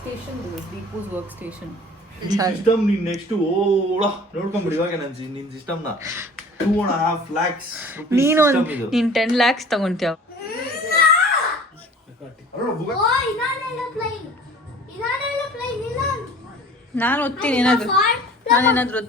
workstation. This is Deepu's workstation. ಈ system ನೀನ್ next ಓಡ ನೋಡ್ಕೊಂಬಿಡಿ ಇವಾಗ ನನ್ ಸಿ- ನಿನ್ ಸಿಸ್ಟಮ್ನ ಟೂ ಅಂಡ್ ಹಾಫ್ ಲ್ಯಾಕ್ಸ್ ನೀನು ಒಂದ್ ನೀನ್ ಟೆನ್ ಲ್ಯಾಕ್ಸ್ ತಗೊಂತೀಯ? ನಾನು ಇದಾನೆಲ್ಲ ಏನಾದ್ರು ನಾನು ಓದ್ತೀನಿ ಏನಾದ್ರು ನಾನೇನಾದ್ರು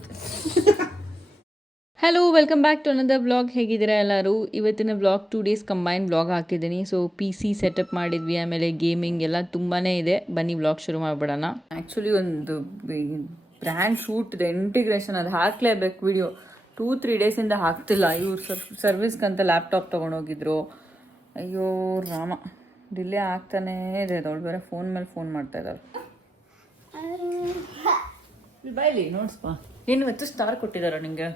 hello welcome back to another blog ಹೇಗಿದ್ದೀರಾ ಎಲ್ಲರೂ? ಇವತ್ತಿನ blog two days combine blog ಹಾಕಿದ್ದೀನಿ. ಸೊ ಪಿ ಸಿ ಸೆಟಪ್ ಮಾಡಿದ್ವಿ ಆಮೇಲೆ ಗೇಮಿಂಗ್ ಎಲ್ಲ ತುಂಬಾ ಇದೆ. ಬನ್ನಿ ಬ್ಲಾಗ್ ಶುರು ಮಾಡಿಬಿಡೋಣ. ಆ್ಯಕ್ಚುಲಿ ಒಂದು ಬ್ರ್ಯಾಂಡ್ ಶೂಟ್ ಇದೆ ಇಂಟಿಗ್ರೇಷನ್ ಅದು ಹಾಕಲೇಬೇಕು ವಿಡಿಯೋ ಟೂ ತ್ರೀ ಡೇಸಿಂದ ಹಾಕ್ತಿಲ್ಲ. ಇವ್ರು ಸರ್ ಸರ್ವಿಸ್ಗಂತ ಲ್ಯಾಪ್ಟಾಪ್ ತೊಗೊಂಡೋಗಿದ್ರು. ಅಯ್ಯೋ ರಾಮ. ಡಿಲೇ ಆಗ್ತಾನೇ ಇದೆ. ಅವಳು ಬೇರೆ ಫೋನ್ ಮೇಲೆ ಫೋನ್ ಮಾಡ್ತಾ ಇದ್ದಾಳೆ. ಇಲ್ಲಿ ಬಾಯ್ಲಿ ನೋಡ್ಸ್ಪ ಏನು ಇವತ್ತು ಸ್ಟಾರ್ ಕೊಟ್ಟಿದ್ದಾರೆ ನಿಂಗೆ?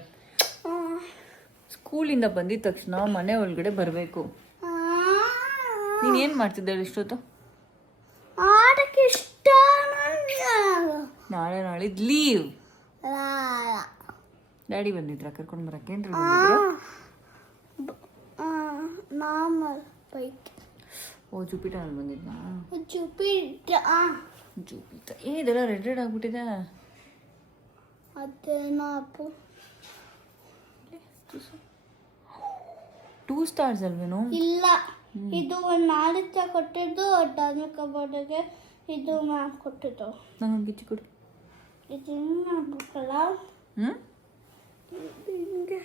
ಸ್ಕೂಲಿಂದ ಬಂದಿದ ತಕ್ಷಣ ಮನೆ ಒಳಗಡೆ ಬರಬೇಕು. ನೀನು ಏನು ಮಾಡ್ತಿದ್ದೆ ಇಷ್ಟೊತ್ತು? ಆಡಕ್ಕೆ ಇಷ್ಟ. ನಾಳೆ ನಾಳಿದ್ ಲೀವ್. ಡ್ಯಾಡಿ ಬಂದಿದ್ರ ಕರ್ಕೊಂಡು ಬರಕ್ಕೆ ಏನ್ರಿ ಬೈಕ್ ಓ ಜುಪಿಟರ್ ಬಂದಿದ್ನಾ? ಜುಪಿಟ ಜುಪಿಟರ್ ಏ ಇದೆಲ್ಲ ರೆಡ್ ರೆಡ್ ಆಗ್ಬಿಟ್ಟಿದೆ. ಅದೇನೋ ಅಪ್ಪು. Two stars ಅಲ್ವೇನು? ಇಲ್ಲ. ಇದು ಒಂದು ನಾಲ್ಕು ಕೊಟ್ಟಿದ್ದು ಡಾರ್ಮಿ ಕಬೋರ್ಡ್ಗೆ ಇದು ಮ್ಯಾಮ್ ಕೊಟ್ಟಿದ್ದು. ನಂಗೆ ಗಿಚ್ಚಿ ಕೊಡು. ಇದು ಹಿಂಗೆ ಮಾಡ್ಬೇಕಲ್ಲ ಹ್ಞೂ ಹಿಂಗೆ.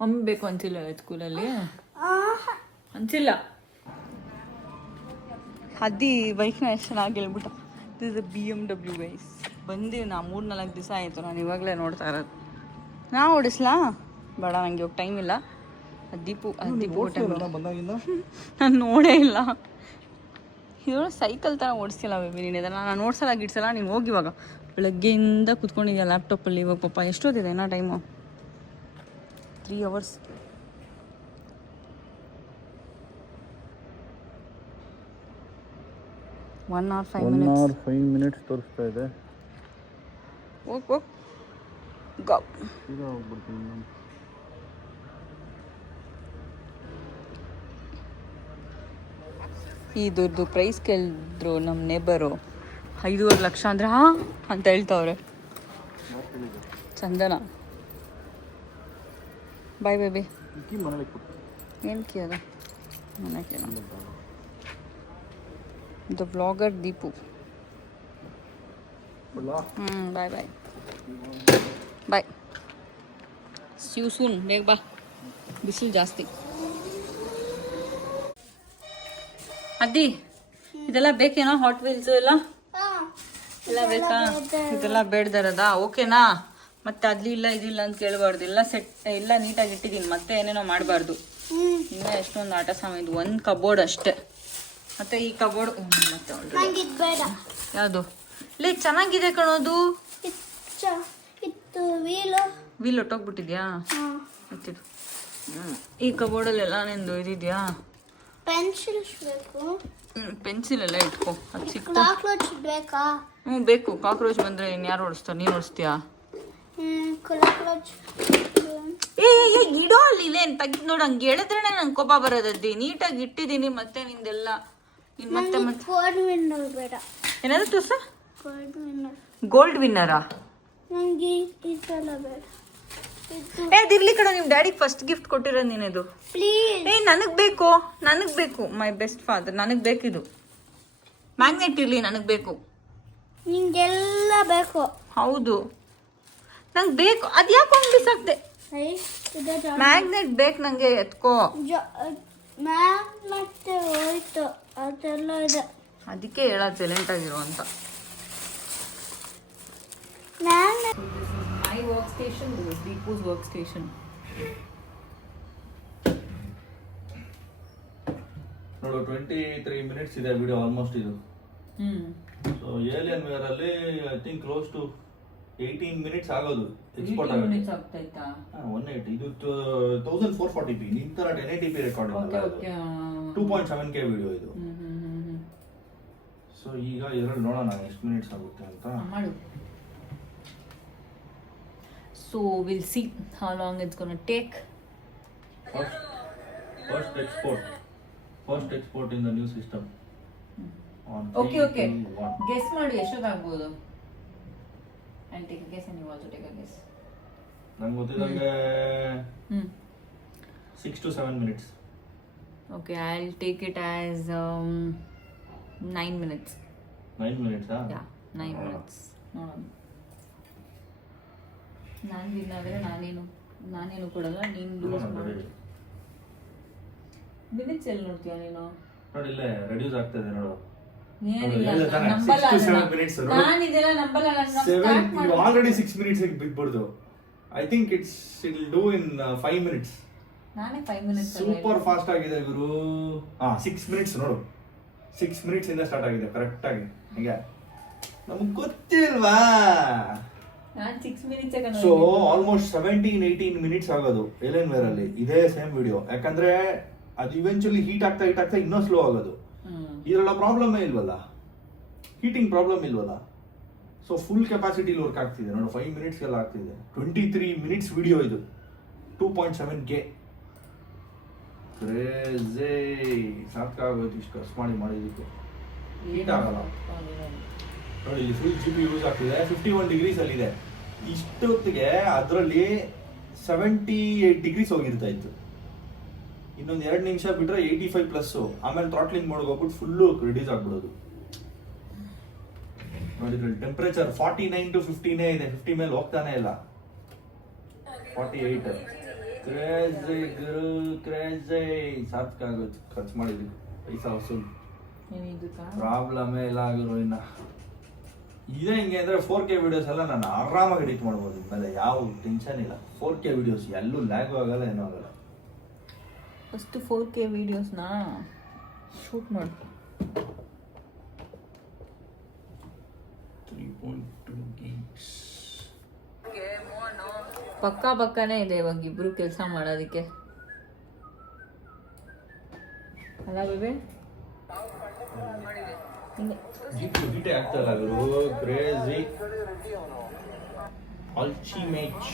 ಮಮ್ಮಿ ಬೇಕು ಅಂತಿಲ್ಲ ಸ್ಕೂಲಲ್ಲಿ. ಅನ್ಸಿಲ್ಲ ಅದಿ ಬೈಕ್ನ ಎಷ್ಟು ಚೆನ್ನಾಗಿ ಹೇಳ್ಬಿಟ್ಟ ದಿಸ್ ಬಿ ಎಂ ಡಬ್ಲ್ಯೂ ಬೈಸ್ ಬಂದು ನಾ ಮೂರು ನಾಲ್ಕು ದಿವಸ ಆಯಿತು ನಾನು ಇವಾಗಲೇ ನೋಡ್ತಾ ಇರೋದು. ನಾ ಓಡಿಸ್ಲಾ? ಬೇಡ ನನಗೆ ಇವಾಗ ಟೈಮ್ ಇಲ್ಲ. ದೀಪು ದೀಪು ನಾನು ನೋಡೇ ಇಲ್ಲ. ಇದು ಸೈಕಲ್ ಥರ ಓಡಿಸಿಲ್ಲ ಬೇಬಿ ನೀನು ಇದನ್ನು ನಾನು ನೋಡ್ಸಲ್ಲ ಗಿಡ್ಸಲ್ಲ ನೀನು ಹೋಗಿ ಇವಾಗ. ಬೆಳಗ್ಗೆಯಿಂದ ಕುತ್ಕೊಂಡಿದ್ಯಾ ಲ್ಯಾಪ್ಟಾಪಲ್ಲಿ ಇವಾಗ ಪಾಪ ಎಷ್ಟೊತ್ತಿದೆ ನಾ time three hours one hour five minutes five minutes ತೋರಿಸ್ತಾ ಇದೆ. ಹೋಗ್ ಹೋಗ್ ಗೋ ಇದ್ರದ್ದು ಪ್ರೈಸ್ ಕೇಳಿದ್ರು ನಮ್ಮ ನೇಬರು ಐದೂವರೆ ಲಕ್ಷ ಅಂದರೆ ಹಾಂ? ಅಂತ ಹೇಳ್ತಾವ್ರೆ. ಚಂದನ. ಬಾಯ್ ಬೇಬಿ ಏನು ಕೇಳ ಮನೆ ಕೇಳ ದ ಬ್ಲಾಗರ್ ದೀಪು. ಹ್ಞೂ ಬಾಯ್ ಬಾಯ್ ಬಾಯ್ ಸ್ಯೂ ಸೂನ್ ಬೇಗ ಬಾ. ಬಿಸಿಲು ಜಾಸ್ತಿ. ಅದ್ದಿ ಇದೆಲ್ಲ ಬೇಕೇನೋ ಹಾಟ್ ವೀಲ್ಸ್ ಎಲ್ಲ? ಎಲ್ಲ ಬೇಕಾ? ಇದೆಲ್ಲ ಬೇಡ್ದಿರೋದಾ? ಓಕೆನಾ ಮತ್ತೆ ಅದ್ಲಿ ಇಲ್ಲ ಇದಿಲ್ಲ ಅಂತ ಕೇಳಬಾರ್ದು. ಎಲ್ಲ ಸೆಟ್ ಎಲ್ಲ ನೀಟಾಗಿ ಇಟ್ಟಿದ್ದೀನಿ. ಮತ್ತೆ ಏನೇನೋ ಮಾಡಬಾರ್ದು. ಹ್ಮ್ ಇನ್ನ ಎಷ್ಟೊಂದು ಆಟ ಸಾಮಾನು ಇದು. ಒಂದು ಕಬೋರ್ಡ್ ಅಷ್ಟೇ. ಮತ್ತೆ ಈ ಕಬೋರ್ಡ್ ಮತ್ತೆ ಯಾವುದು? ಲೇ ಚೆನ್ನಾಗಿದೆ ಕಣೋದು. ಇತ್ತು ವೀಲು. ವೀಲ್ ಹೊಟ್ಟೋಗ್ಬಿಟ್ಟಿದ್ಯಾ ಹಾಂ. ಎತ್ತಿದು ಈ ಕಬೋರ್ಡಲ್ಲೆಲ್ಲ ನಿಂದು ಇದಿದ್ಯಾ? ಪೆನ್ಸಿಲ್ ಬೇಕು ಪೆನ್ಸಿಲ್ ಎಲ್ಲ ಇಟ್ಕೋ. ಅದು ಸಿಕ್ತು ಕಾಕ್ರೋಚ್ ಬೇಕಾ ಹ್ಞೂ ಬೇಕು. ಕಾಕ್ರೋಚ್ ಬಂದರೆ ಇನ್ಯಾರು ಓಡಿಸ್ತಾರೆ? ನೀನು ಓಡಿಸ್ತೀಯಾ? ಕಾಕ್ರೋಚ್ ಏ ಏ, ಇಡೋ ಅಲ್ಲಿ ಇಲ್ಲೇ ತೆಗ್ದು ನೋಡು ಹಂಗೆ ಹೇಳಿದ್ರೇನೆ ನಂಗೆ ಕೋಪ ಬರೋದದ್ದಿ. ನೀಟಾಗಿ ಇಟ್ಟಿದ್ದೀನಿ ಮತ್ತೆ ನಿಂದೆಲ್ಲ. ಮತ್ತೆ ಮತ್ತೆ. ಬೇಡ. ಏನಾದ್ರು ತೋರ್ಸ. ಗೋಲ್ಡ್ ವಿನ್ನರ್ ಗೋಲ್ಡ್ ವಿನ್ನರಾ ನಂಗೆ ಇದೆಲ್ಲ ಬೇಡ. ಏ ಅದಿರ್ಲಿ ಕಡೆ ನಿಮ್ಮ ಡ್ಯಾಡಿ ಫಸ್ಟ್ ಗಿಫ್ಟ್ ಕೊಟ್ಟಿರೋ ನೀನಿದು. ಪ್ಲೀಸ್ ಏ ನನಗೆ ಬೇಕು ನನಗೆ ಬೇಕು. ಮೈ ಬೆಸ್ಟ್ ಫಾದರ್ ನನಗೆ ಬೇಕಿದು. ಮ್ಯಾಗ್ನೆಟ್ ಇರಲಿ ನನಗೆ ಬೇಕು. ನಿಂಗೆಲ್ಲ ಬೇಕು. ಹೌದು. ನಂಗೆ ಬೇಕು ಅದು ಯಾಕೆ ಹಂಗೆ ಬಿಸಾಕ್ದೆ? ಮ್ಯಾಗ್ನೆಟ್ ಬೇಕು ನನಗೆ ಎತ್ಕೋ. ಮ್ಯಾಮ್ ಮತ್ತೆ ಹೋಯ್ತು. ಅದೆಲ್ಲ ಇದೆ. ಅದಕ್ಕೆ ಹೇಳೋದು ಸೈಲೆಂಟ್ ಆಗಿರೋ ಅಂತ ma'am my this is Deepu's workstation. ನೋಡು ಟ್ವೆಂಟಿ ತ್ರೀ ಮಿನಿಟ್ಸ್ ಇದೆ ವಿಡಿಯೋ ಆಲ್ಮೋಸ್ಟ್ ಇದು. ಸೊ ಏಲಿಯನ್ ವೇರ್ ಅಲ್ಲಿ I think close to eighteen minutes ಆಗೋದು ಎಕ್ಸ್ಪೋರ್ಟ್ ಒನ್ ಏಟ್ ಇದು ತೌಸಂಡ್ ಫೋರ್ ಫಾರ್ಟಿ ಪಿ ನಿನ್ ತರ ten eighty P record two point seven K video ಇದು. So ಈಗ ಇದರಲ್ಲಿ ನೋಡೋಣ ಎಷ್ಟು ಮಿನಿಟ್ಸ್ ಆಗುತ್ತೆ ಅಂತ. ಮಾಡು so will see how long it's gonna take First export. First export in the new system. On okay three, okay two, one. Guess ಮಾಡಿ ಎಷ್ಟೊತ್ತಾಗ್ಬೋದು and take guess and you also take a guess ನಂಗೆ ಗೊತ್ತಿದ್ದಂಗೆ ಹ್ಞೂ six to seven minutes okay I will take it as nine minutes nine ಮಿನಿಟ್ಸಾ ಯಾ nine minutes ನೋಡೋಣ ನಾನು win ಆದರೆ ನಾನೇನು ನಾನೇನು ಕೊಡಲ್ಲ ನೀನು ಲೂಸ್ ಮಾಡಿ. ಮಿನಿಟ್ಸ್ ಎಲ್ಲಿ ನೋಡ್ತೀಯ ನೀನು? ನೋಡಿ ಇಲ್ಲೇ ರೆಡ್ಯೂಸ್ ಆಗ್ತಾ ಇದೆ ಏನಿಲ್ಲ. ಹೇಳಿದೆ ತಾನೇ, ನಾನ್ ನಂಬಲ್ಲ six to seven ಅದನ್ನ. minutes ನೋಡು. Already six minutes ಬಿಟ್ಬಿಡ್ದು I think it's it do in five minutes ನಾನೇ ಫೈವ್ ಮಿನಿಟ್ಸ್ ಸೂಪರ್ ಫಾಸ್ಟ್ ಆಗಿದೆ ಗುರು. ಹಾ ಸಿಕ್ಸ್ ಮಿನಿಟ್ಸ್ ನೋಡು. ಸಿಕ್ಸ್ ಮಿನಿಟ್ಸ್ ಇಂದ ಸ್ಟಾರ್ಟ್ ಆಗಿದೆ ಕರೆಕ್ಟ್ ಆಗಿ. ಈಗ ನಮ್ಗೆ ಗೊತ್ತಿಲ್ವಾ so almost seventeen eighteen minutes ಆಗೋದು ಎಲೆನ್ ವೇರ್ ಅಲ್ಲಿ. ಇದೇ ಸೇಮ್ ವಿಡಿಯೋ ಯಾಕಂದ್ರೆ ಅದು ಇವೆಂಚುಲಿ ಹೀಟ್ ಆಗ್ತಾ ಹೀಟ್ ಆಗ್ತಾ ಇನ್ನೂ ಸ್ಲೋ ಆಗೋದು. ಇದರಲ್ಲ ಪ್ರಾಬ್ಲಮ್ ಇಲ್ವಲ್ಲ? ಹೀಟಿಂಗ್ ಪ್ರಾಬ್ಲಮ್ ಇಲ್ವಲ್ಲ? ಸೊ ಫುಲ್ ಕೆಪಾಸಿಟಿಲಿ ವರ್ಕ್ ಆಗ್ತಿದೆ. ನೋಡು ಫೈವ್ ಮಿನಿಟ್ಸ್ಗೆಲ್ಲ ಆಗ್ತಿದೆ. ಟ್ವೆಂಟಿ ತ್ರೀ ಮಿನಿಟ್ಸ್ ವಿಡಿಯೋ ಇದು. ಟೂ ಪಾಯಿಂಟ್ ಸೆವೆನ್ ಕೆ ಕ್ರೇಜೇ ಸಾಕಾಗೋಯ್ತು ಇಷ್ಟು ಖರ್ಚು ಮಾಡಿ ಮಾಡಿದ್ದಕ್ಕೆ. ಹೀಟ್ ಆಗಲ್ಲ. ನೋಡಿ ಇಲ್ಲಿ ಫುಲ್ ಜಿ ಪಿ ಯೂಸ್ ಆಗ್ತಿದೆ. ಫಿಫ್ಟಿ ಒನ್ ಡಿಗ್ರೀಸ್ ಅಲ್ಲಿ ಇದೆ ಇಷ್ಟೊತ್ತಿಗೆ ಅದರಲ್ಲಿ ಸೆವೆಂಟಿ ಏಟ್ ಡಿಗ್ರೀಸ್ ಹೋಗಿರ್ತಾ ಇತ್ತು. ಇನ್ನೊಂದು ಎರಡು ನಿಮಿಷ ಬಿಟ್ರೆ ಏಯ್ಟಿ ಫೈವ್ ಪ್ಲಸ್ ಆಮೇಲೆ ಥ್ರಾಟ್ಲಿಂಗ್ ಹೋಗ್ಬಿಟ್ಟು ಫುಲ್ಲು ರಿಡ್ಯೂಸ್ ಆಗ್ಬಿಡೋದು. ನೋಡಿ ಟೆಂಪ್ರೇಚರ್ ಫಾರ್ಟಿ ನೈನ್ ಟು ಫಿಫ್ಟಿನೇ ಇದೆ. ಫಿಫ್ಟಿ ಮೇಲೆ ಹೋಗ್ತಾನೆ ಇಲ್ಲ. ಫಾರ್ಟಿ ಏಯ್ಟ್ ಕ್ರೇಜಿ ಗುರು ಕ್ರೇಜಿ ಖರ್ಚು ಮಾಡಿದ್ವಿ ಪೈಸಾ ವಸೂಲ್. ಪ್ರಾಬ್ಲಮೇ ಇಲ್ಲ ಆಗಿರೋ ಇನ್ನ ಇದೇ ಹಿಂಗೆ ಅಂದರೆ ಫೋರ್ ಕೆ ವಿಡಿಯೋಸ್ ಎಲ್ಲ ನಾನು ಆರಾಮಾಗಿ ಎಡಿಟ್ ಮಾಡ್ಬೋದು. ಇದ್ಮೇಲೆ ಯಾವ ಟೆನ್ಷನ್ ಇಲ್ಲ. ಫೋರ್ ಕೆ ವಿಡಿಯೋಸ್ ಎಲ್ಲೂ ಲ್ಯಾಗು ಆಗಲ್ಲ ಏನೂ ಆಗಲ್ಲ. ಫಸ್ಟ್ ಫೋರ್ ಕೆ ವೀಡಿಯೋಸ್ನ ಶೂಟ್ ಮಾಡಿ ತ್ರೀ ಪಾಯಿಂಟ್ ಟು ಗೇಮ್ಸ್ ಪಕ್ಕ ಪಕ್ಕನೇ ಇದೆ ಇವಾಗ ಇಬ್ರು ಕೆಲಸ ಮಾಡೋದಕ್ಕೆ. ಅಲ್ಲ ಬೇಬೆ? ಹಿಂಗೆ ಜಿಟ್ಟು ಜಿಟೆ ಆಗ್ತಲ್ಲ ಗುರು ಕ್ರೇಜಿ ಅಲ್ಚಿಮೇಚ್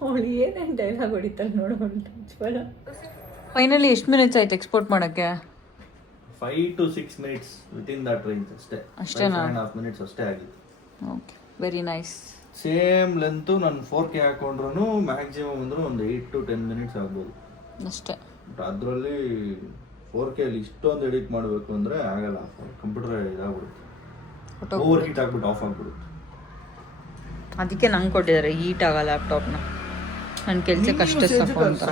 ಅವಳು ಏನೇನು ಡೈಲಾಗ್ ಹೊಡಿತಾರೆ ನೋಡೋಣ ಫೈನಲಿ ಎಷ್ಟು ಮಿನಿಟ್ಸ್ ಆಯ್ತು ಎಕ್ಸ್ಪೋರ್ಟ್ ಮಾಡೋಕ್ಕೆ? Five to six minutes with in that range ಅಷ್ಟೇ ಅಷ್ಟೇನಾ? ಅಂಡ್ ಹಾಫ್ ಮಿನಿಟ್ಸ್ ಅಷ್ಟೇ ಆಗಿದೆ. Okay very nice same length ನಾನು ಫೋರ್ ಕೆ ಹಾಕೊಂಡ್ರು ಮ್ಯಾಕ್ಸಿಮಮ್ ಅಂದ್ರೆ ಒಂದು ಏಯ್ಟ್ ಟು ಟೆನ್ ಮಿನಿಟ್ಸ್ ಆಗ್ಬೋದು. ಅಷ್ಟೇ. ಬಟ್ ಅದರಲ್ಲಿ ಫೋರ್ ಕೆ ಅಲ್ಲಿ ಇಷ್ಟೊಂದು ಎಡಿಟ್ ಮಾಡಬೇಕು ಅಂದರೆ ಆಗಲ್ಲ. ಕಂಪ್ಯೂಟರ್ ಇದಾಗ್ಬಿಡುತ್ತೆ. ಓವರ್ ಹೀಟ್ ಆಗ್ಬಿಟ್ಟು ಆಫ್ ಆಗ್ಬಿಡುತ್ತೆ. ಅದಕ್ಕೆ ನಂಗೆ ಕೊಟ್ಟಿದ್ದಾರೆ ಹೀಟ್ ಆಗೋ ಲ್ಯಾಪ್ಟಾಪ್ನ ನನ್ನ ಕೆಲಸಕ್ಕೆ ಅಷ್ಟೇ ಸಾಕು. ಅಂತ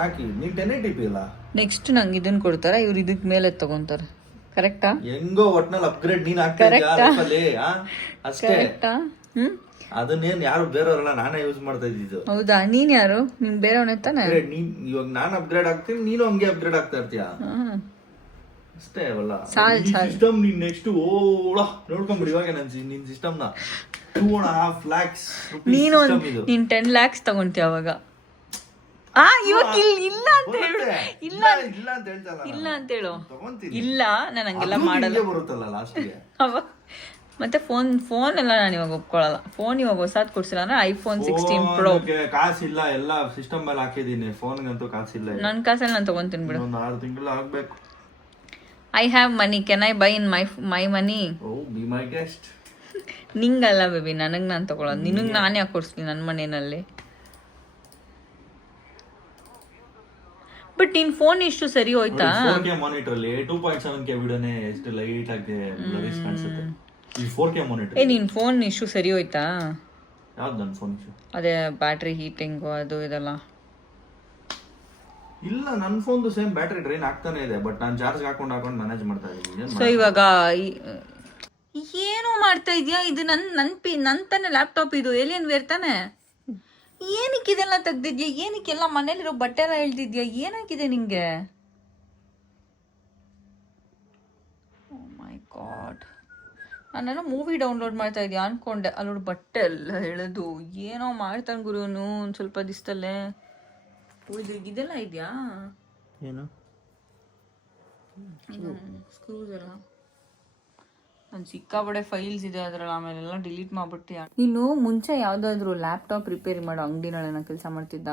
ನೆಕ್ಸ್ಟ್ ನಂಗೆ ಇದನ್ನ ಕೊಡ್ತಾರೆ ಇವ್ರು ಇದಕ್ಕೆ ಮೇಲೆ ತಗೊಂತಾರೆ. ಕರೆಕ್ಟಾ? ಹೆಂಗೋ ಒಟ್ನಲ್ಲಿ ಅಪ್ಗ್ರೇಡ್ ನೀನ್ ಆಗ್ತಾ? ಇದೆಯಾ ಅಷ್ಟೇ. ಹ್ಞೂ ಅದನ್ನೇನ್ ಯಾರು ಬೇರೆಯವರಲ್ಲ ನಾನೇ ಯೂಸ್ ಮಾಡ್ತಾ ಇದ್ದಿದ್ದು. ಹೌದಾ? ನೀನ್ ಯಾರು? ನಿನ್ ಬೇರೆಯವನೇ ತಾನೆ ನೀನ್? ಇವಾಗ ನಾನು ಅಪ್ಗ್ರೇಡ್ ಆಗ್ತೀನಿ ನೀನು ಹಂಗೆ ಅಪ್ಗ್ರೇಡ್ ಆಗ್ತಾ ಇರ್ತೀಯ? ಅಷ್ಟೇ ಅವಲ್ಲ. ಸಿಸ್ಟಮ್ ನೀನ್ ನೆಕ್ಸ್ಟ್ ಓಳ ನೋಡ್ಕೊಂಬಿಡಿ ಇವಾಗ ನನ್ ನಿನ್ ಸಿಸ್ಟಮ್ನ. ಟೂ ಅಂಡ್ ಹಾಫ್ ಲ್ಯಾಕ್ಸ್ ನೀನು ನೀನ್ ಟೆನ್ ಲ್ಯಾಕ್ಸ್ ತಗೊಂತೀಯ ಅವಾಗ. ಆ ಇವಾಗ ಇಲ್ಲ ಇಲ್ಲ ಅಂತ ಹೇಳು. ಇಲ್ಲ ಇಲ್ಲ ಇಲ್ಲ ಅಂತ ಹೇಳ್ತಲ್ಲ ಇಲ್ಲ ಅಂತ ಹೇಳು. ತಗೊಂತೀನಿ. ಇಲ್ಲ ನಾನು ಹಂಗೆಲ್ಲ ಮಾಡಲ್ಲ. ಹಿಂಗೆ ಬರುತ್ತಲ್ಲ ಲಾಸ್ಟ್ಗೆ ಅವಾಗ ಮತ್ತೆ ಫೋನ್ ಫೋನ್ ಎಲ್ಲ ನಾನು ಇವಾಗ ಒಪ್ಕೊಳ್ಳಲ್ಲ ಫೋನ್ ಇವಾಗ ಹೊಸಾದ್ ಕೊಡ್ಸಿಲ್ಲ ಅಂದ್ರೆ ಐಫೋನ್ ಸಿಕ್ಸ್ಟೀನ್ ಪ್ರೋ ಕಾಸಿಲ್ಲ ಎಲ್ಲ ಸಿಸ್ಟಮ್ ಮೇಲೆ ಹಾಕಿದೀನಿ ಫೋನ್ಗಂತೂ ಕಾಸಿಲ್ಲ ನನ್ನ ಕಾಸಲ್ಲಿ ನಾನು ತಗೊಂತೀನಿ ಬಿಡು. ಒಂದು ಆರು ತಿಂಗಳು ಆಗ್ಬೇಕು. I have money can I buy in my my money oh be my guest ನಿಂಗಲ್ಲ baby ನನಗೆ ನಾನು ತಗೊಳ್ಳೋದು ನಿನಗೆ ನಾನು ಯಾಕೆ ಕೊಡಿಸ್ಲಿ ನನ್ನ ಮನೆಯಲ್ಲಿ. ಬಟ್ ನಿನ್ ಫೋನ್ ಇಷ್ಟು ಸರಿ ಹೋಯ್ತಾ? ಫೋರ್ ಕೆ ಮಾನಿಟರ್ ಅಲ್ಲಿ ಟೂ ಪಾಯಿಂಟ್ ಸೆವೆನ್ ಕೆ ವಿಡಿಯೋನೇ ಎಷ್ಟು ಲೈಟ್ ಆಗಿ ಕಾಣಿಸುತ್ತೆ. ಈ ಫೋರ್ ಕೆ ಮಾನಿಟರ್ ಏ ನಿನ್ ಫೋನ್ ಇಷ್ಟು ಸರಿ ಹೋಯ್ತಾ? ಯಾವ್ದು ನನ್ನ ಫೋನ್ ಅದೇ ಬ್ಯಾಟ್ರಿ ಹೀಟಿಂಗು ಅದು ಇದೆಲ್ಲ. ಇಲ್ಲ ನನ್ನ ಫೋನ್ದು ಸೇಮ್ ಬ್ಯಾಟ್ರಿ ಡ್ರೈನ್ ಆಗ್ತಾನೆ ಇದೆ ಬಟ್ ನಾನು ಚಾರ್ಜ್ ಹಾಕೊಂಡು ಹಾಕೊಂಡು ಮ್ಯಾನೇಜ್ ಮಾಡ್ತಾ ಇದ್ದೀನಿ ಸೊ ಇವಾಗ ಈ- ಏನೋ ಮಾಡ್ತಾ ಇದೀಯಾ? ಇದು ನನ್ ನನ್ ಪಿ ನನ್ ತಾನೆ ಲ್ಯಾಪ್ಟಾಪ್ ಇದು ಏಲಿಯನ್ ವೇರ್ ತಾನೆ? ಏನಕ್ಕೆ ಇದೆಲ್ಲ ತೆಗ್ದಿದ್ಯಾ? ಏನಕ್ಕೆಲ್ಲ ಮನೇಲಿರೋ ಬಟ್ಟೆ ಎಲ್ಲ ಹೇಳ್ತಿದ್ಯಾ ಏನಾಗಿದೆ ನಿಂಗೆ? ಮೈ ಗಾಡ್ ನಾನು ಮೂವಿ ಡೌನ್ಲೋಡ್ ಮಾಡ್ತಾ ಇದೀಯ ಅನ್ಕೊಂಡೆ. ಅಲ್ಲೋಡು ಬಟ್ಟೆ ಎಲ್ಲ ಹೇಳೋದು ಏನೋ ಮಾಡ್ತಾನೆ ಗುರುನು ಒಂದು ಸ್ವಲ್ಪ ದಿವಸದಲ್ಲೇ. ಇದು ಇದೆಲ್ಲ ಇದೆಯಾ? ಏನು? ಸ್ಕ್ರೂಸ್ ಎಲ್ಲ. ಒಂದು ಸಿಕ್ಕಾಪಡೆ ಫೈಲ್ಸ್ ಇದೆ ಅದ್ರಲ್ಲಿ ಆಮೇಲೆಲ್ಲ ಡಿಲೀಟ್ ಮಾಡ್ಬಿಟ್ಟಿ ನೀನು ಮುಂಚೆ ಯಾವುದಾದ್ರೂ ಲ್ಯಾಪ್ಟಾಪ್ ರಿಪೇರಿ ಮಾಡೋ ಅಂಗಡಿನಲ್ಲ ಕೆಲಸ ಮಾಡ್ತಿದ್ದ?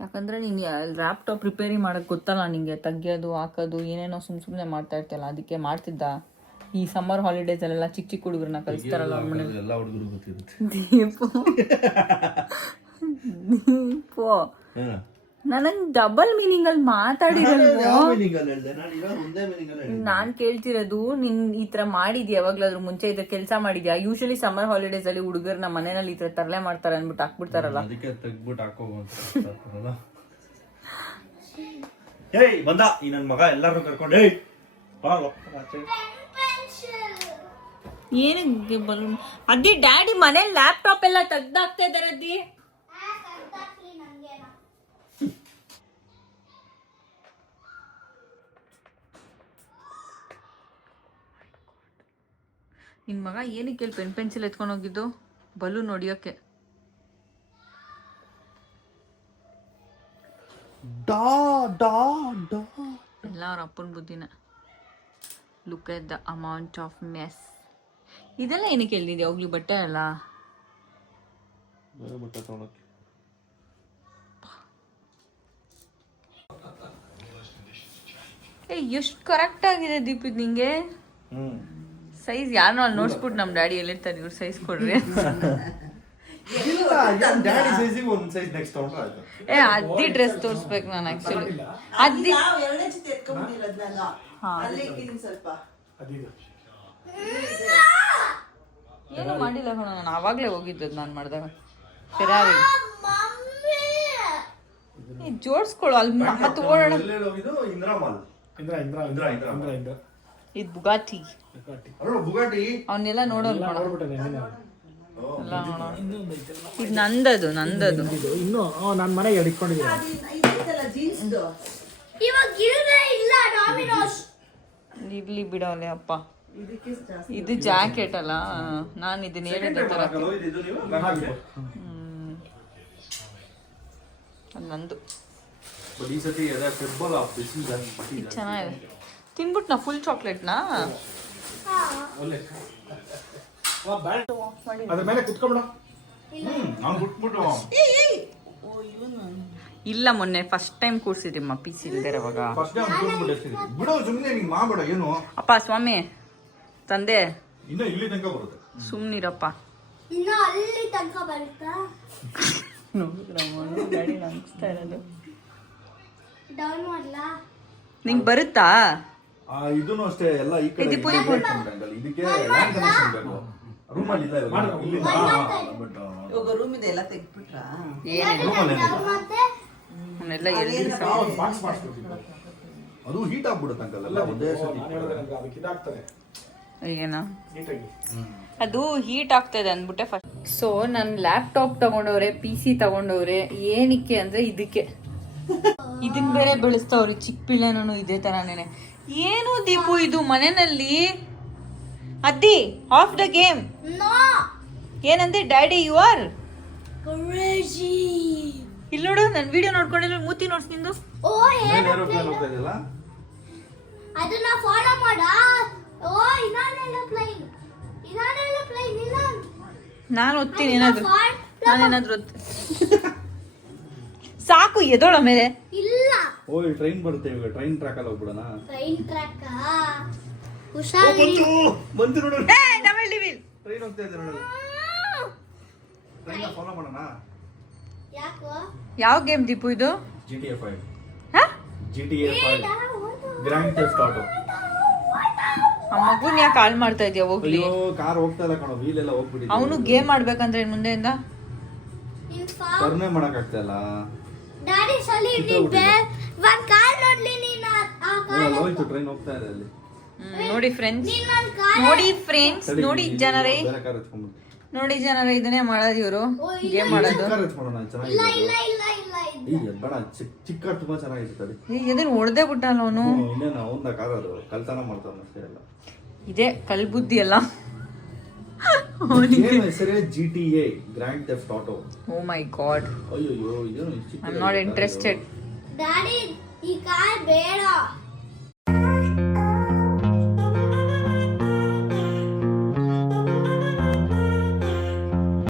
ಯಾಕಂದ್ರೆ ನೀನು ಲ್ಯಾಪ್ಟಾಪ್ ರಿಪೇರಿ ಮಾಡಕ್ಕೆ ಗೊತ್ತಲ್ಲ ನಿಂಗೆ ತೆಗಿಯೋದು ಹಾಕೋದು ಏನೇನೋ ಸುಮ್ ಸುಮ್ಮನೆ ಮಾಡ್ತಾ ಇರ್ತಲ್ಲ ಅದಕ್ಕೆ ಮಾಡ್ತಿದ್ದ? ಈ ಸಮ್ಮರ್ ಹಾಲಿಡೇಸ್ ಅಲ್ಲೆಲ್ಲ ಚಿಕ್ಕ ಚಿಕ್ಕ ಹುಡುಗರನ್ನ ಕಲಿಸ್ತಾರಲ್ಲ ಎಲ್ಲ ಹುಡುಗರು ಗೊತ್ತಿರುತ್ತೆ. ದೀಪು. ದೀಪು. ನನಗೆ ಡಬಲ್ ಮೀನಿಂಗ್ ಅಲ್ಲಿ ಮಾತಾಡಿರಲ್ವೋ? ನಾನ್ ಕೇಳ್ತಿರೋದು ನಿನ್ ಈ ತರ ಮಾಡಿದ್ಯಾ? ಯಾವಾಗ್ಲಾದ್ರೂ ಮುಂಚೆ ಇದ್ರ ಕೆಲಸ ಮಾಡಿದ್ಯಾ? ಯೂಶಲಿ ಸಮ್ಮರ್ ಹಾಲಿಡೇಸ್ ಅಲ್ಲಿ ಹುಡುಗರ್ನ ಮನೆಯಲ್ಲಿ ಈ ತರ ತರಲೆ ಮಾಡ್ತಾರೆ ಅನ್ಬಿಟ್ಟು ಹಾಕ್ಬಿಡ್ತಾರಲ್ಲ. ಅದಕ್ಕೆ ತೆಗ್ಬಿಟ್ಟು ಏಯ್ ಬಂದ. ಈ ನನ್ ಮಗ ಎಲ್ಲಾರು ಕರ್ಕೊಂಡು ಏಯ್ ಬಾ. ಏನಕ್ಕೆ ಬರೋಣ ಅದೇ ಡ್ಯಾಡಿ ಮನೇಲಿ ಲ್ಯಾಪ್ಟಾಪ್ ಎಲ್ಲ ತೆಗ್ದಾಕ್ತಾ ಇದಾರೆ ಅದ್ದಿ ನಿನ್ ಮಗ ಏನಕ್ಕೆ ಇಲ್ಲಿ ಪೆನ್ ಪೆನ್ಸಿಲ್ ಎತ್ಕೊಂಡು ಹೋಗಿದ್ದು? ಬಲೂ ನೋಡಿಯೋಕ್ಕೆ ಡಾ ಡಾ ಡಾ. ಎಲ್ಲ ಅವ್ರ ಅಪ್ಪನ ಬುದ್ಧಿನ. Look at the amount of mess ಇದೆಲ್ಲ ಏನಕ್ಕೆ ಎಲ್ಲಿದೆ ಹೋಗ್ಲಿ ಬಟ್ಟೆ ಅಲ್ಲ? ಏ ಎಷ್ಟು ಕರೆಕ್ಟ್ ಆಗಿದೆ ದೀಪಿದ್ ನಿಂಗೆ? ಹ್ಮ್. ಸೈಜ್ ಯಾರನ್ನೋ ಅಲ್ಲಿ ನೋಡ್ಸ್ಬಿಟ್ಟು ನಮ್ಮ ಡ್ಯಾಡಿ ಎಲ್ಲಿರ್ತಾರೆ ಇವ್ರು ಸೈಜ್ ಕೊಡ್ರಿ. ಡ್ಯಾಡಿ ಸೈಜಿಗೆ ಒಂದ್ ಸೈಜ್ ನೆಕ್ಸ್ಟ್ ತಗೊಂಡ್ರೆ ಆಯ್ತು. ಏ ಅದ್ದಿ ಡ್ರೆಸ್ ತೋರಿಸ್ಬೇಕು ನಾನು ಆಕ್ಚುಲಿ ಅದ್ದಿ ಏನು ಮಾಡಿಲ್ಲ ಕಣ ನಾನು ಆವಾಗಲೇ ಹೋಗಿದ್ದದು ನಾನು ಮಾಡಿದಾಗ. ಫೆರಾರಿ ಜೋಡಿಸ್ಕೊಳ್ಳು ಅಲ್ಲಿ ಮತ್ತೆ ಓಡೋಣ ಇಂದ್ರಾ ಮಾಲ್ ಇಂದ್ರ ಇಂದ್ರ ಇಂದ್ರ ಇಂದ್ರ ಇಂದ್ರ ಇಂದ್ರ. ಇದು ಬುಗಾಟಿ. ಅವನ್ನೆಲ್ಲ ನೆನ್ನೆ. ನೋಡೋಣ ಇದು ನಂದದು ನಂದದು. ಇನ್ನು ನಾನು ಮನೆಗೆ ಎರಡು ಇಟ್ಕೊಂಡಿದ್ದೀನಿ ಇದೈತಲ್ಲ ಜೀನ್ಸ್ದು ಇವಾಗ ಇರದೇ ಇಲ್ಲ ಡಾಮಿನೋಸ್ ಇರ್ಲಿ ಬಿಡೋಲೆ ಅಪ್ಪ. ಇದಕ್ಕೆ ಇದು ಜಾಕೆಟ್ ಅಲ್ಲ ನಾನು ಇದನ್ನ ಹೇಳಿದ ತರ ಇದು ನೀವು? ಹ್ಮ್. ಅದು ನಂದು. ಚೆನ್ನಾಗಿದೆ. ತಿನ್ಬಿಟ್ಟು ನಾ ಫುಲ್ ಚಾಕ್ಲೇಟ್ನಾ ಅದ್ರ ಮೇಲೆ ಕುತ್ಕೊಂಬಿಡ ಇಲ್ಲ. ಮೊನ್ನೆ ಫಸ್ಟ್ ಟೈಮ್ ಕೂರ್ಸಿದ್ರಿಮ್ಮ ಪೀಸ್ ಸಿ ಅಪ್ಪ ಸ್ವಾಮಿ ತಂದೆ. ಇನ್ನ ಇಲ್ಲಿ ತನಕ ಬರುತ್ತೆ. ಸುಮ್ನಿರಪ್ಪ. ಇನ್ನು ಅಲ್ಲಿ ತನಕ ಬರುತ್ತಾ? ಗಾಡಿ ನಂಗಿಸ್ತಾ ಇರೋದು. ಡೌನ್ ಮಾಡ್ಲಾ ನಿಂಗೆ ಬರುತ್ತಾ? ಆ ಇದನ್ನು ಅಷ್ಟೇ ಎಲ್ಲ ಈ ಕಡೆ ಇದು ಇದಕ್ಕೆ ಲ್ಯಾಂಡ್ ಕನೆಕ್ಷನ್ ಬೇಕು. ರೂಮಲ್ಲಿ ಇಲ್ಲ ಇವಾಗ. ಇಲ್ಲಿ ಬಟ್ ಇವಾಗ ರೂಮ್ ಇದೆ ಎಲ್ಲ ತೆಗ್ದ್ಬಿಟ್ರಾ? ರೂಮಲ್ಲಿ ಡೌನ್ ಮತ್ತೆ? ಎಲ್ಲಿ ಬಾಕ್ಸ್ ಅದು ಹೀಟ್ ಆಗ್ಬಿಡುತ್ತೆ ಅಂಕಲ್ ಎಲ್ಲ ಒಂದೇ ಸತಿ. ನಾನು ಹೇಳಿದೆ ಅದಕ್ಕೆ ಇದಾಗ್ತದೆ. ಏನೋ? ಅದು ಹೀಟ್ ಆಗ್ತದೆ ಅಂದ್ಬಿಟ್ಟೆ ಫಸ್ಟ್ ಸೊ ನನ್ನ ಲ್ಯಾಪ್ಟಾಪ್ ತಗೊಂಡವ್ರೆ ಪಿ ಸಿ ತಗೊಂಡವ್ರೆ ಏನಕ್ಕೆ ಅಂದ್ರೆ ಇದಕ್ಕೆ. ಇದನ್ ಬೇರೆ ಬೆಳೆಸ್ತವ್ರಿ ಚಿಕ್ಕ ಪಿಳ್ಳೆನೂ ಇದೇ ತರಾನೇನೆ. ಏನು ದೀಪು ಇದು ಮನೆಯಲ್ಲಿ? ಅದ್ದಿ ಆಫ್ ದ ಗೇಮ್ ನೋ. ಏನಂದೆ ಡ್ಯಾಡಿ ಯು ಆರ್ ಇಲ್ಲ ಇಲ್ಲಿ ನೋಡು ನನ್ನ ವಿಡಿಯೋ ನೋಡ್ಕೊಂಡಿಲ್ಲ ಮೂತಿ ನೋಡ್ಸ್ ನಿಂದು. ಅದನ್ನ ಫಾಲೋ ಮಾಡ. ಓ ಇದಾನೆಲ್ಲ ಪ್ಲೈನ್ ಇದಾನೆಲ್ಲ ಪ್ಲೈನ್ ಇಲ್ಲ ನಾನು ಓದ್ತೀನಿ ಏನಾದ್ರು. ನಾನೇನಾದ್ರು ಓದ್ತೀನಿ ಸಾಕು ಎದೋಳ ಮೇಲೆ ಇಲ್ಲ. ಓ ಟ್ರೈನ್ ಬರುತ್ತೆ ಇವಾಗ. ಟ್ರೈನ್ ಟ್ರ್ಯಾಕ್ ಅಲ್ಲಿ ಹೋಗ್ಬಿಡೋಣ. ಟ್ರೈನ್ ಟ್ರ್ಯಾಕ್ ಹುಷಾರಿ ಬಂತು. ನೋಡು. ಏ ಡಬಲ್ ವಿಲ್. ಟ್ರೈನ್ ಹೋಗ್ತಾ ಇದೆ ನೋಡು. ಟ್ರೈನ್ ಫಾಲೋ ಮಾಡೋಣ. ಯಾಕೋ? ಯಾವ ಗೇಮ್ ದೀಪು ಇದು? ಜಿ ಟಿ ಎ ಫೈವ್ ಹಾ? G T five grand theft auto ಆ ಮಗುನ್ ಯಾಕೆ ಕಾಲ್ ಮಾಡ್ತಾ ಇದೀಯ? ಹೋಗ್ಲಿ. ಅಯ್ಯೋ ಕಾರ್ ಹೋಗ್ತಾ ಇಲ್ಲ ಕಣೋ. ವೀಲ್ ಎಲ್ಲ ಹೋಗ್ಬಿಟ್ಟಿದೆ. ಅವನು ಗೇಮ್ ಆಡ್ಬೇಕಂದ್ರೆ ಮುಂದೆ ಮುಂದೆಯಿಂದ ಟರ್ನೇ ಮಾಡಕ್ ಆಗ್ತಾ ಇಲ್ಲ. ಡ್ಯಾಡಿ ಸಲಿ ನೀನ್ ಒಂದ್ ಕಾಲ್ ನೋಡ್ಲಿ ನೀನ್ ಆ- ಆ ಕಾಲ್ ಹೋಯ್ತು ಟ್ರೈನ್ ಹೋಗ್ತಾ ಇದೆ ಅಲ್ಲಿ. ನೋಡಿ ಫ್ರೆಂಡ್ಸ್ ನೀನ್ ಒಂದ್ ಕಾಲ್ ನೋಡಿ ಫ್ರೆಂಡ್ಸ್ ನೋಡಿ ಜನರೇ. ನೋಡಿ ಜನರೇ ಇದನ್ನೇ ಮಾಡೋದು ಇವರು ಗೇಮ್ ಮಾಡೋದು. ಇಲ್ಲ ಇಲ್ಲ ಇಲ್ಲ ಇಲ್ಲ ಇದು ಈ ಬೇಡ ಚಿಕ್ಕ ಚಿಕ್ಕ ಕಾರ್ ತುಂಬಾ ಚೆನ್ನಾಗಿರುತ್ತೆ ಅಲ್ಲಿ. ಏ, ಹೊಡೆದೇ ಬಿಟ್ಟಲ್ಲ ಅವನು. ಇನ್ನೇನು ಅವನ ಕಾರ್ ಅದು ಕಲ್ತನ ಮಾಡ್ತಾನೆ ಅಷ್ಟೇ ಎಲ್ಲ. ಇದೇ ಕಲ್ ಬುದ್ಧಿ ಅಲ್ಲ ಏನು ಹೆಸರೇ G T A grand theft auto oh my god ಅಯ್ಯೋ ಇದೇನು I am not interested daddy ಈ ಕಾರ್ ಬೇಡ.